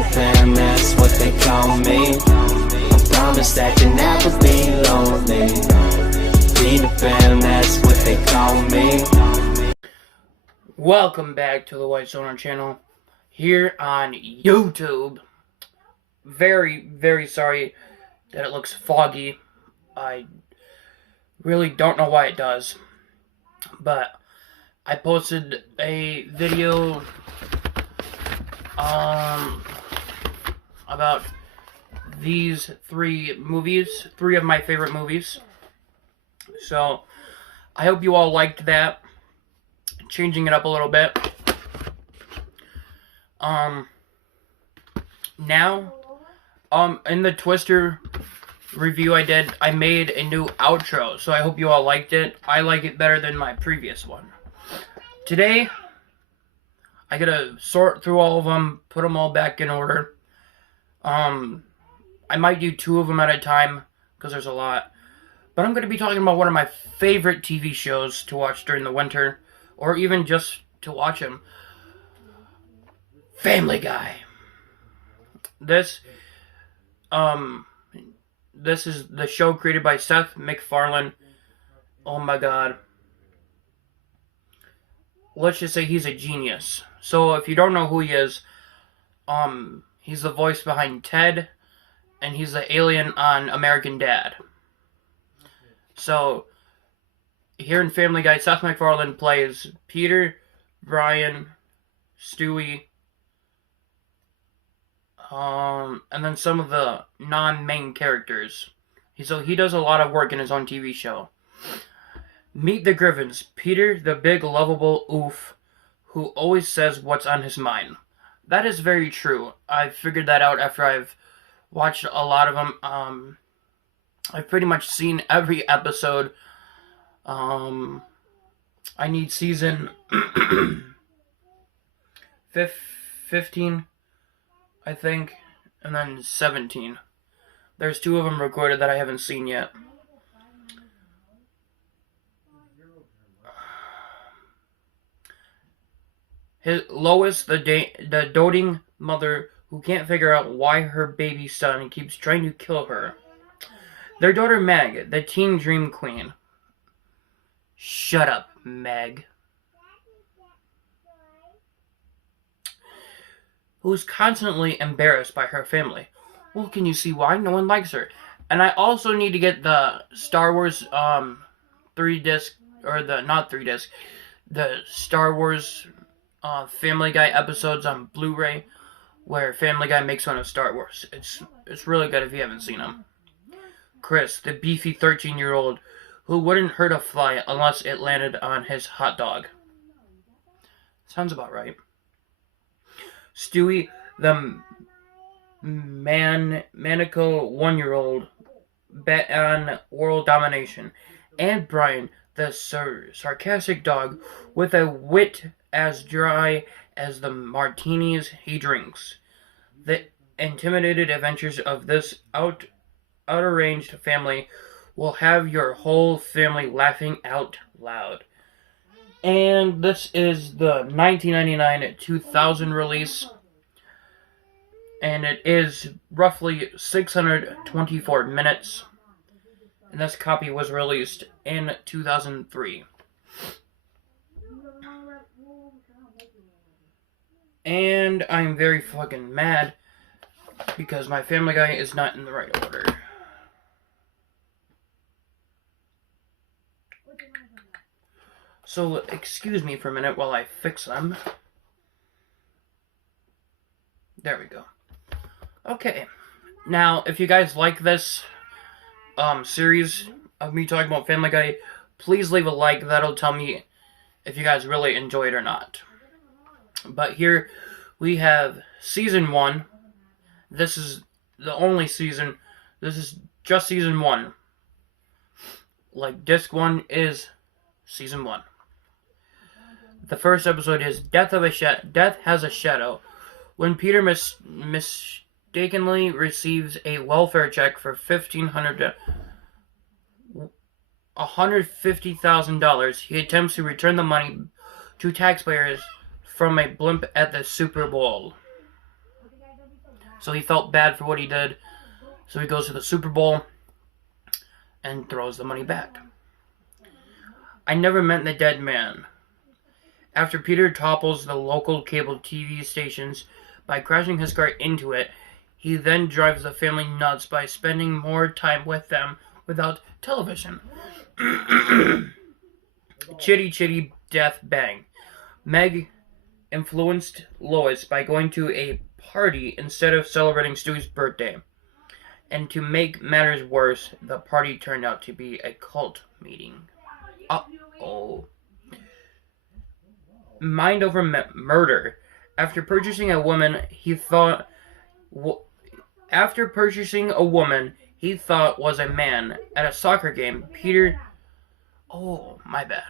Peter Pan, that's what they call me. I promise that you'll never be lonely. Peter Pan, that's what they call me. Welcome back to the White Sonar channel here on YouTube. Very sorry that it looks foggy. I really don't know why it does, but I posted a video about these three of my favorite movies. So I hope you all liked that. Changing it up a little bit. Now, in the Twister review I made a new outro, so I hope you all liked it. I like it better than my previous one. Today, I gotta sort through all of them, put them all back in order. I might do 2 of them at a time, because there's a lot. But I'm gonna be talking about one of my favorite TV shows to watch during the winter, or even just to watch them. Family Guy. This is the show created by Seth MacFarlane. Oh my god. Let's just say he's a genius. So if you don't know who he is, he's the voice behind Ted, and he's the alien on American Dad. So, here in Family Guy, Seth MacFarlane plays Peter, Brian, Stewie, and then some of the non-main characters. So he does a lot of work in his own TV show. Meet the Griffins. Peter, the big lovable oof, who always says what's on his mind. That is very true. I figured that out after I've watched a lot of them. I've pretty much seen every episode. I need season 15, I think, and then 17. There's 2 of them recorded that I haven't seen yet. Lois, the doting mother who can't figure out why her baby son keeps trying to kill her. Their daughter Meg, the teen dream queen. Shut up, Meg. Who's constantly embarrassed by her family. Well, can you see why? No one likes her. And I also need to get the Star Wars 3-disc, or the Star Wars Family Guy episodes on Blu-ray, where Family Guy makes fun of Star Wars. It's really good if you haven't seen them. Chris, the beefy 13-year-old who wouldn't hurt a fly unless it landed on his hot dog. Sounds about right. Stewie, the maniacal 1-year-old bet on world domination. And Brian, the sarcastic dog with a wit as dry as the martinis he drinks. The intimidated adventures of this outraged family will have your whole family laughing out loud. And this is the 1999-2000 release, and it is roughly 624 minutes, and this copy was released in 2003. And I'm very fucking mad because my Family Guy is not in the right order. So, excuse me for a minute while I fix them. There we go. Okay. Now, if you guys like this series of me talking about Family Guy, please leave a like. That'll tell me if you guys really enjoy it or not. But here we have Season 1. This is the only season. This is just Season 1. Like, Disc 1 is Season 1. The first episode is Death Has a Shadow. When Peter mistakenly receives a welfare check for $150,000, he attempts to return the money to taxpayers from a blimp at the Super Bowl. So he felt bad for what he did. So he goes to the Super Bowl and throws the money back. I never met the dead man. After Peter topples the local cable TV stations by crashing his car into it, he then drives the family nuts by spending more time with them without television. Chitty Chitty Death Bang. Meg influenced Lois by going to a party instead of celebrating Stewie's birthday. And to make matters worse, the party turned out to be a cult meeting. Uh-oh. Mind over murder. After purchasing a woman he thought was a man at a soccer game, Peter... Oh, my bad.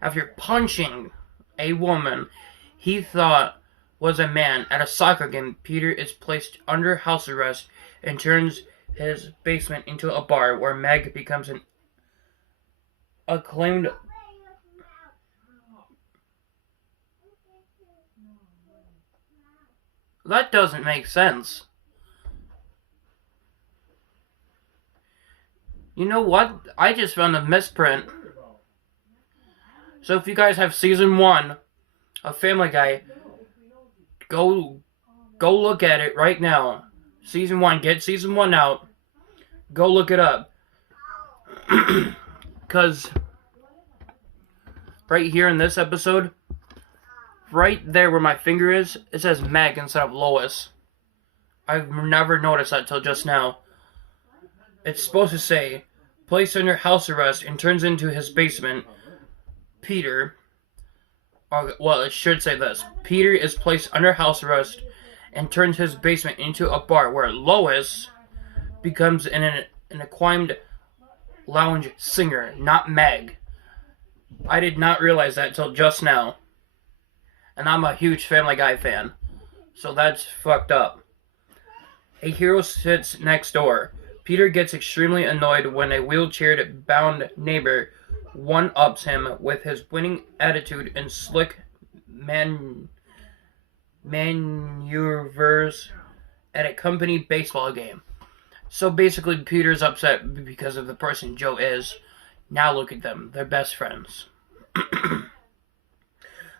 After punching a woman he thought was a man at a soccer game, Peter is placed under house arrest and turns his basement into a bar where Meg becomes an acclaimed... That doesn't make sense. You know what? I just found a misprint. So if you guys have season 1 of Family Guy, go look at it right now. Season 1, get season 1 out. Go look it up. Because right here in this episode, right there where my finger is, it says Meg instead of Lois. I've never noticed that till just now. It's supposed to say, placed under house arrest and turns into his basement, Peter... Well, it should say this. Peter is placed under house arrest and turns his basement into a bar where Lois becomes an acclaimed lounge singer, not Meg. I did not realize that till just now. And I'm a huge Family Guy fan. So that's fucked up. A hero sits next door. Peter gets extremely annoyed when a wheelchair-bound neighbor one-ups him with his winning attitude and slick maneuvers at a company baseball game. So basically, Peter's upset because of the person Joe is. Now look at them. They're best friends.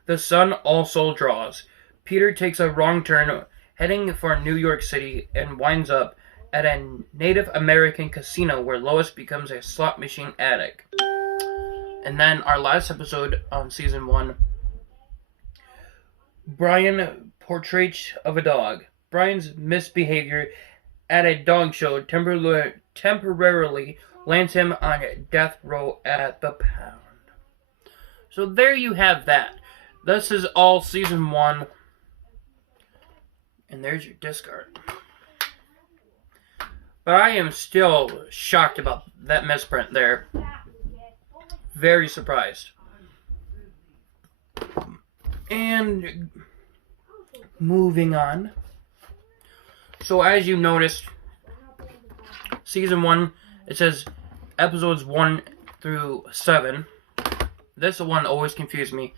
The sun also draws. Peter takes a wrong turn heading for New York City and winds up at a Native American casino where Lois becomes a slot machine addict. And then our last episode on season 1, Brian, Portrait of a Dog. Brian's misbehavior at a dog show temporarily lands him on death row at the pound. So there you have that. This is all season 1. And there's your discard. But I am still shocked about that misprint there. Very surprised. And moving on. So as you noticed, season 1, it says episodes 1 through 7. This one always confused me.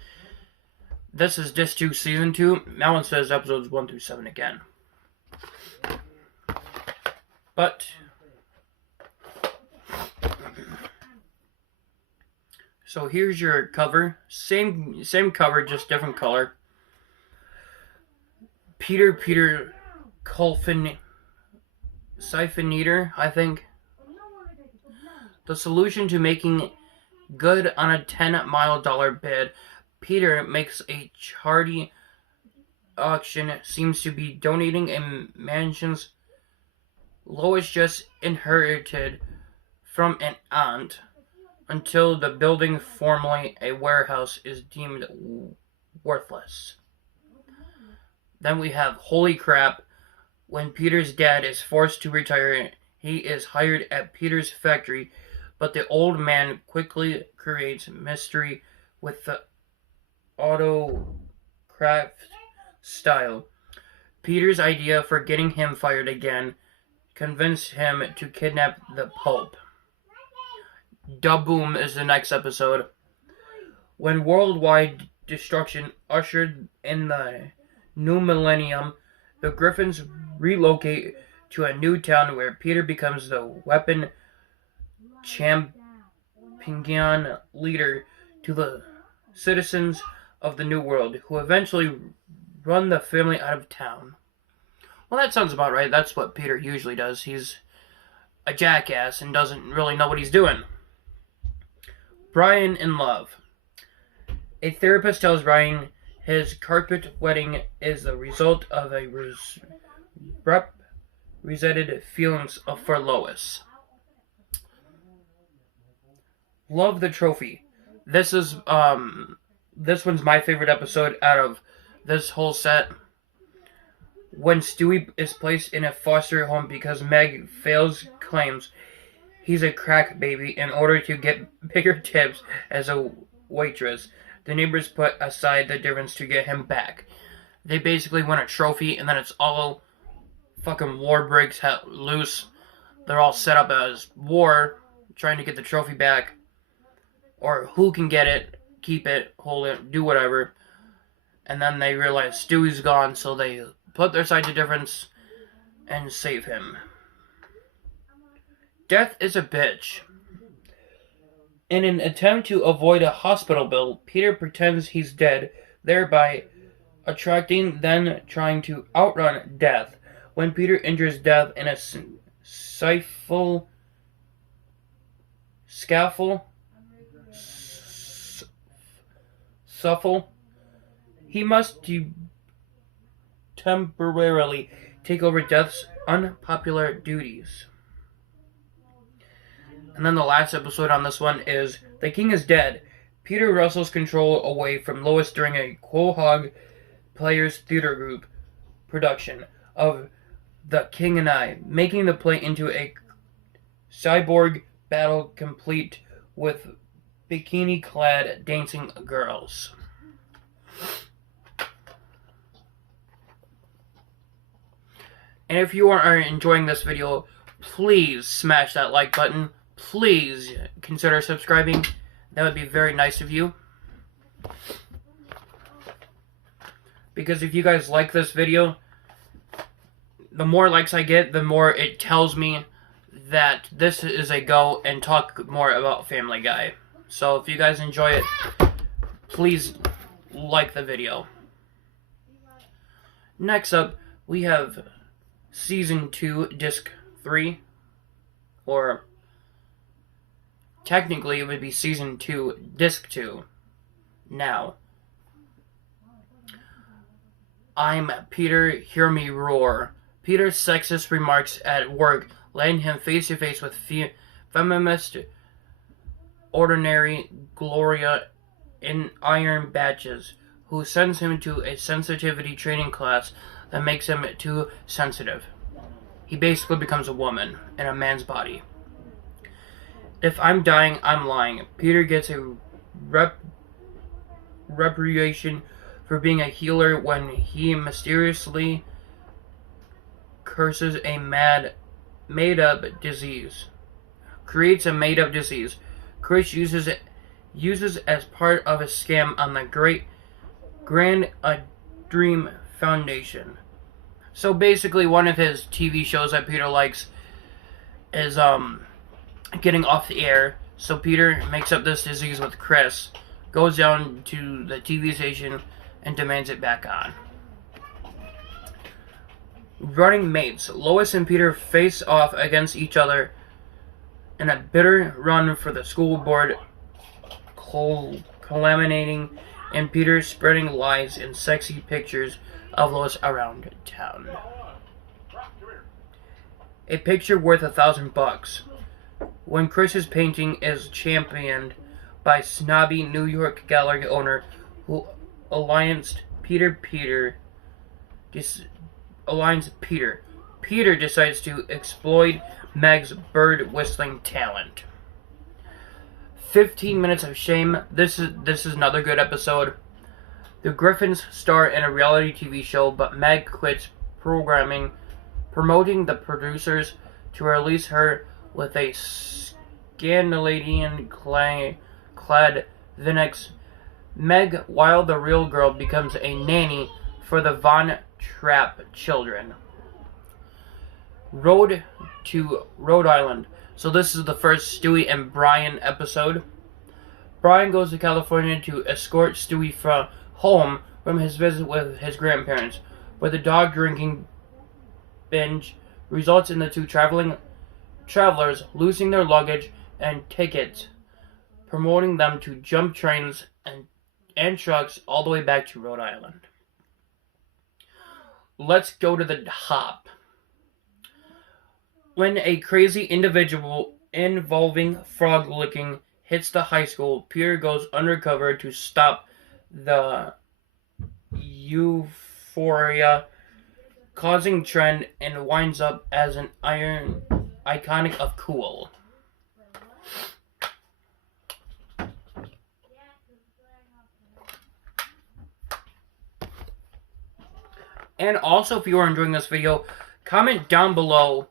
This is Disc 2 season 2. That one says episodes 1 through 7 again. But so here's your cover. Same cover, just different color. Peter Siphoneator, I think. The solution to making good on a $10 bid. Peter makes a charity auction, seems to be donating a mansion's Lois just inherited from an aunt until the building, formerly a warehouse, is deemed worthless. Then we have Holy Crap. When Peter's dad is forced to retire, he is hired at Peter's factory, but the old man quickly creates mystery with the autocraft style. Peter's idea for getting him fired again convinced him to kidnap the Pope. Da Boom is the next episode. When worldwide destruction ushered in the new millennium, the Griffins relocate to a new town where Peter becomes the weapon champion leader to the citizens of the New World, who eventually run the family out of town. Well, that sounds about right. That's what Peter usually does. He's a jackass and doesn't really know what he's doing. Brian in love. A therapist tells Brian his carpet wedding is the result of a resented feelings for Lois. Love the trophy. This one's my favorite episode out of this whole set. When Stewie is placed in a foster home because Meg claims he's a crack baby in order to get bigger tips as a waitress, the neighbors put aside the difference to get him back. They basically win a trophy, and then it's all fucking war breaks loose. They're all set up as war, trying to get the trophy back. Or who can get it, keep it, hold it, do whatever. And then they realize Stewie's gone, so they put their side to difference and save him. Death is a bitch. In an attempt to avoid a hospital bill, Peter pretends he's dead, thereby attracting, then trying to outrun death. When Peter injures death in a scuffle, he must temporarily take over Death's unpopular duties. And then the last episode on this one is The King is Dead. Peter wrestles control away from Lois during a Quahog Players Theater Group production of The King and I, making the play into a cyborg battle complete with bikini-clad dancing girls. And if you are enjoying this video, please smash that like button. Please consider subscribing. That would be very nice of you. Because if you guys like this video, the more likes I get, the more it tells me that this is a go and talk more about Family Guy. So if you guys enjoy it, please like the video. Next up, we have Season 2, Disc 3, or technically it would be Season 2, Disc 2. Now, I'm Peter, hear me roar. Peter's sexist remarks at work land him face to face with feminist ordinary Gloria in iron badges, who sends him to a sensitivity training class that makes him too sensitive. He basically becomes a woman in a man's body. If I'm dying, I'm lying. Peter gets a reputation for being a healer when he mysteriously curses a made-up disease. Creates a made-up disease. Chris uses as part of a scam on the Grand Dream Foundation. So basically, one of his TV shows that Peter likes is getting off the air. So Peter makes up this disease with Chris, goes down to the TV station, and demands it back on. Running mates. Lois and Peter face off against each other in a bitter run for the school board, culminating in Peter spreading lies and sexy pictures of Lois around town. A picture worth $1,000. When Chris's painting is championed by snobby New York gallery owner who aligns Peter. Peter decides to exploit Meg's bird whistling talent. 15 minutes of shame. This is another good episode. The Griffins star in a reality TV show, but Meg quits programming, promoting the producers to release her with a Scandinavian clad Vinix. Meg, while the real girl, becomes a nanny for the Von Trapp children. Road to Rhode Island. So this is the first Stewie and Brian episode. Brian goes to California to escort Stewie home from his visit with his grandparents, where the dog drinking binge results in the two travelers losing their luggage and tickets, promoting them to jump trains and trucks all the way back to Rhode Island. Let's go to the top. When a crazy individual involving frog licking hits the high school, Peter goes undercover to stop the euphoria causing trend and winds up as an iconic of cool. And also, if you are enjoying this video, comment down below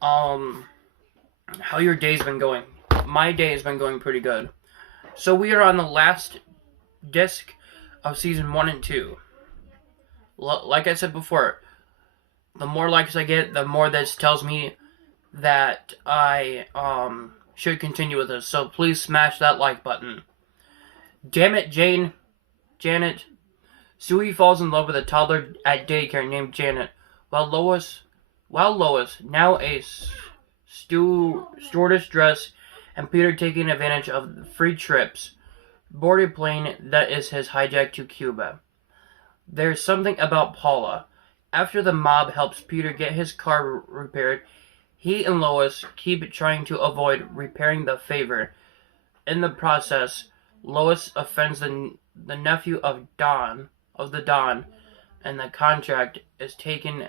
how your day's been going. My day has been going pretty good. So we are on the last disc of season 1 and 2. Like I said before, the more likes I get, the more this tells me that I should continue with this. So please smash that like button. Damn it, Janet. Stewie falls in love with a toddler at daycare named Janet, while Lois, now a stewardess dress, and Peter taking advantage of the free trips, board a plane that is his hijack to Cuba. There's something about Paula. After the mob helps Peter get his car repaired, he and Lois keep trying to avoid repairing the favor. In the process, Lois offends the nephew of the Don, and the contract is taken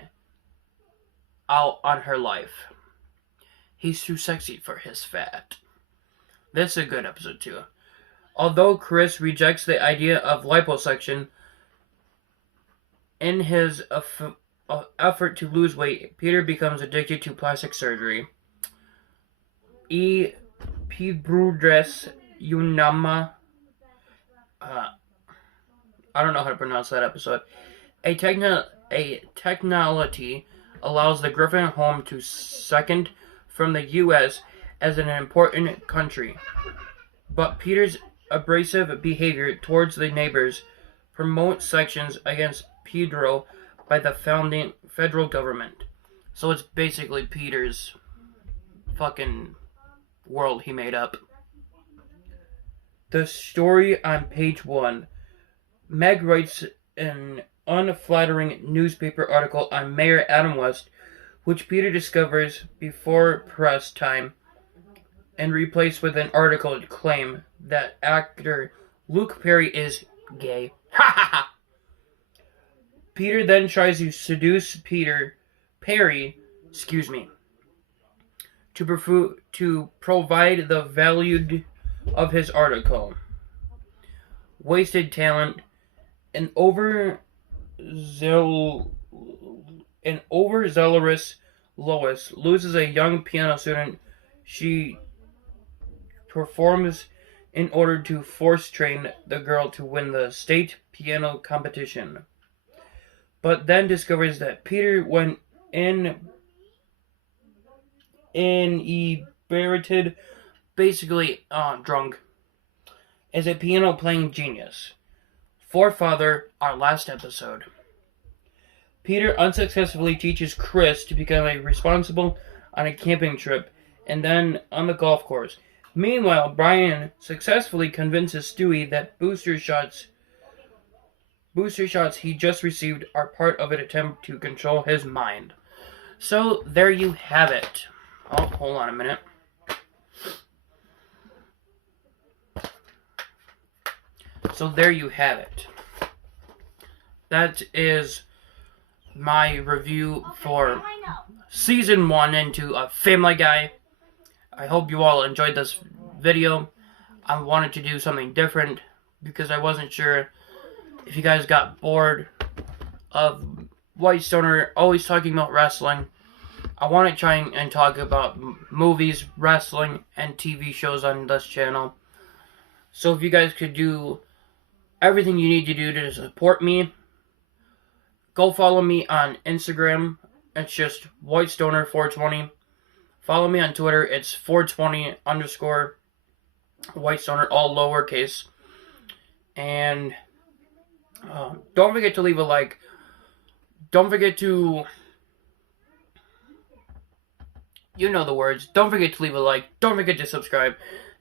out on her life. He's too sexy for his fat. This is a good episode too. Although Chris rejects the idea of liposuction, in his effort to lose weight, Peter becomes addicted to plastic surgery. E. Pibudres Unama. I don't know how to pronounce that episode. A technicality allows the Griffin home to second from the U.S. as an important country. But Peter's abrasive behavior towards the neighbors promotes sections against Pedro by the founding federal government. So it's basically Peter's fucking world he made up. The story on page 1. Meg writes an unflattering newspaper article on Mayor Adam West, which Peter discovers before press time and replaced with an article to claim that actor Luke Perry is gay. Ha ha ha! Peter then tries to seduce Perry, to provide the value of his article. Wasted talent. An overzealous Lois loses a young piano student she performs in order to force train the girl to win the state piano competition. But then discovers that Peter went inebriated, basically drunk, is a piano playing genius. Forefather, our last episode. Peter unsuccessfully teaches Chris to become a responsible on a camping trip and then on the golf course. Meanwhile, Brian successfully convinces Stewie that booster shots he just received are part of an attempt to control his mind. So, there you have it. Oh, hold on a minute. So there you have it. That is my review for season 1 into Family Guy. I hope you all enjoyed this video. I wanted to do something different because I wasn't sure if you guys got bored of White Stoner always talking about wrestling. I want to try and talk about movies, wrestling, and TV shows on this channel. So if you guys could do everything you need to do to support me, go follow me on Instagram It's just White Stoner 420. Follow me on Twitter. It's 420 _ White Stoner, all lowercase. And don't forget to leave a like. Don't forget to, you know the words. Don't forget to leave a like. Don't forget to subscribe.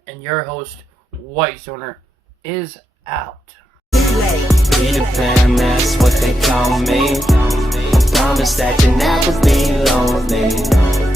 And your host, White Stoner, is out. Peter Pan, that's what they call me. I promise that you'll never be lonely.